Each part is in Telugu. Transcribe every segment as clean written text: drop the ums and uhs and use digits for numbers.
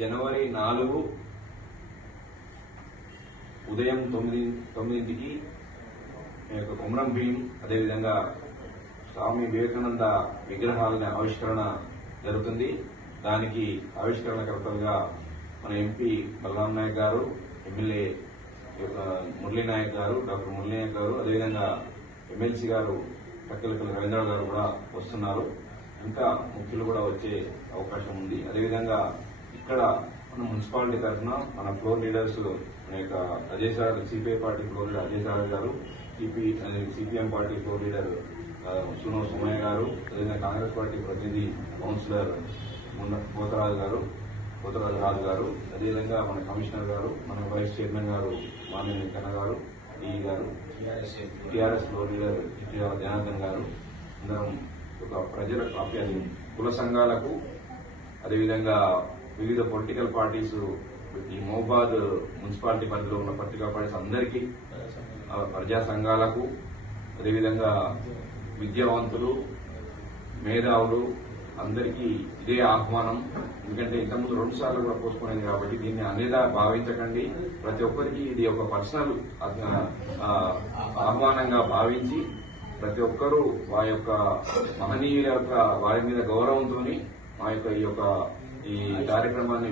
జనవరి 4 ఉదయం 9కి కొమరం భీం అదేవిధంగా స్వామి వివేకానంద విగ్రహాల ఆవిష్కరణ జరుగుతుంది. దానికి ఆవిష్కరణకర్తలుగా మన ఎంపీ బలరాం నాయక్ గారు, ఎమ్మెల్యే మురళీ నాయక్ గారు, డాక్టర్ మురళీ నాయక్ గారు, అదేవిధంగా ఎమ్మెల్సీ గారు టక్కెలపల్లి రవీంద్ర గారు కూడా వస్తున్నారు. ఇంకా ముఖ్యులు కూడా వచ్చే అవకాశం ఉంది. అదేవిధంగా ఇక్కడ మన మున్సిపాలిటీ తరఫున మన ఫ్లోర్ లీడర్స్ మన యొక్క Ajay sir, CPI party floor leader Ajay sir గారు, సిపిఎం పార్టీ ఫ్లోర్ లీడర్ సునో సుమయ్య గారు, అదేవిధంగా కాంగ్రెస్ పార్టీ ప్రతినిధి కౌన్సిలర్ పోతరాజు రాజు గారు, అదేవిధంగా మన కమిషనర్ గారు, మన వైస్ చైర్మన్ గారు మామిని కన్న గారు, ఈ గారు, టీఆర్ఎస్ ఫ్లోర్ లీడర్ జనార్దన్ గారు, అందరం ఒక ప్రజల కుల సంఘాలకు, అదేవిధంగా వివిధ పొలిటికల్ పార్టీస్, ఈ మహబూబాద్ మున్సిపాలిటీ పరిధిలో ఉన్న పొలిటికల్ పార్టీస్ అందరికీ, ప్రజా సంఘాలకు, అదేవిధంగా విద్యావంతులు, మేధావులు అందరికీ ఇదే ఆహ్వానం. ఎందుకంటే ఇంతకుముందు 2 సార్లు కూడా పోస్ట్పోయింది కాబట్టి దీన్ని అనేదా భావించకండి. ప్రతి ఒక్కరికి ఇది ఒక పర్సనల్ ఆహ్వానంగా భావించి ప్రతి ఒక్కరూ వారి యొక్క మహనీయుల యొక్క వారి మీద గౌరవంతో ఈ కార్యక్రమాన్ని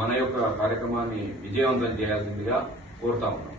మన యొక్క కార్యక్రమాన్ని విజయవంతం చేయాల్సిందిగా కోరుతా ఉన్నాం.